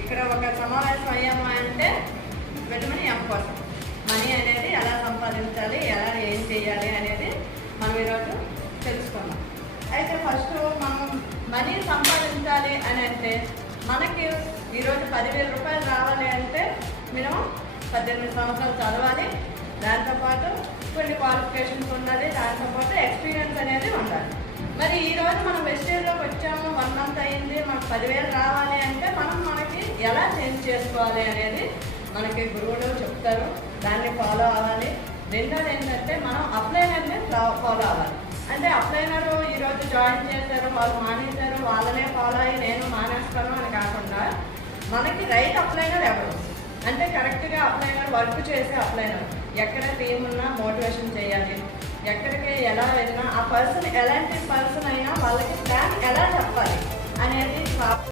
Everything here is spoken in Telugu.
ఇక్కడ ఒక సమావేశం అయ్యాము అంటే విటమిన్ ఎం కోసం మనీ అనేది ఎలా సంపాదించాలి, ఎలా ఏం చేయాలి అనేది మనం ఈరోజు తెలుసుకుందాం. అయితే ఫస్ట్ మనం మనీ సంపాదించాలి అని అంటే మనకి ఈరోజు 10,000 రూపాయలు రావాలి అంటే మినిమం 18 సంవత్సరాలు చదవాలి, దాంతోపాటు కొన్ని క్వాలిఫికేషన్స్ ఉండాలి, దాంతోపాటు ఎక్స్పీరియన్స్ అనేది ఉండాలి. మరి ఈరోజు మనం వెస్టేజ్లోకి వచ్చాము, 1 మంత్ అయింది, మనకు 10,000 రావాలి అంటే మనకి ఎలా చేంజ్ చేసుకోవాలి అనేది మనకి గురువులు చెప్తారు, దాన్ని ఫాలో అవ్వాలి. రెండోది ఏంటంటే మనం అప్లైనర్ని ఫాలో అవ్వాలి. అంటే అప్లైనర్ ఈరోజు జాయిన్ చేశారు, వాళ్ళు మానేశారు, వాళ్ళనే ఫాలో అయ్యి నేను మానేస్తాను అని కాకుండా మనకి రైట్ అప్లైనర్ ఎవరు అంటే కరెక్ట్గా అప్లైనర్ వర్క్ చేసే అప్లైనర్, ఎక్కడ టీమ్ ఉన్నా మోటివేషన్ చేయాలి, ఎక్కడికి ఎలా వెళ్ళినా ఆ పర్సన్ ఎలాంటి పర్సన్ అయినా వాళ్ళకి ప్లాన్ ఎలా చెప్పాలి అనేది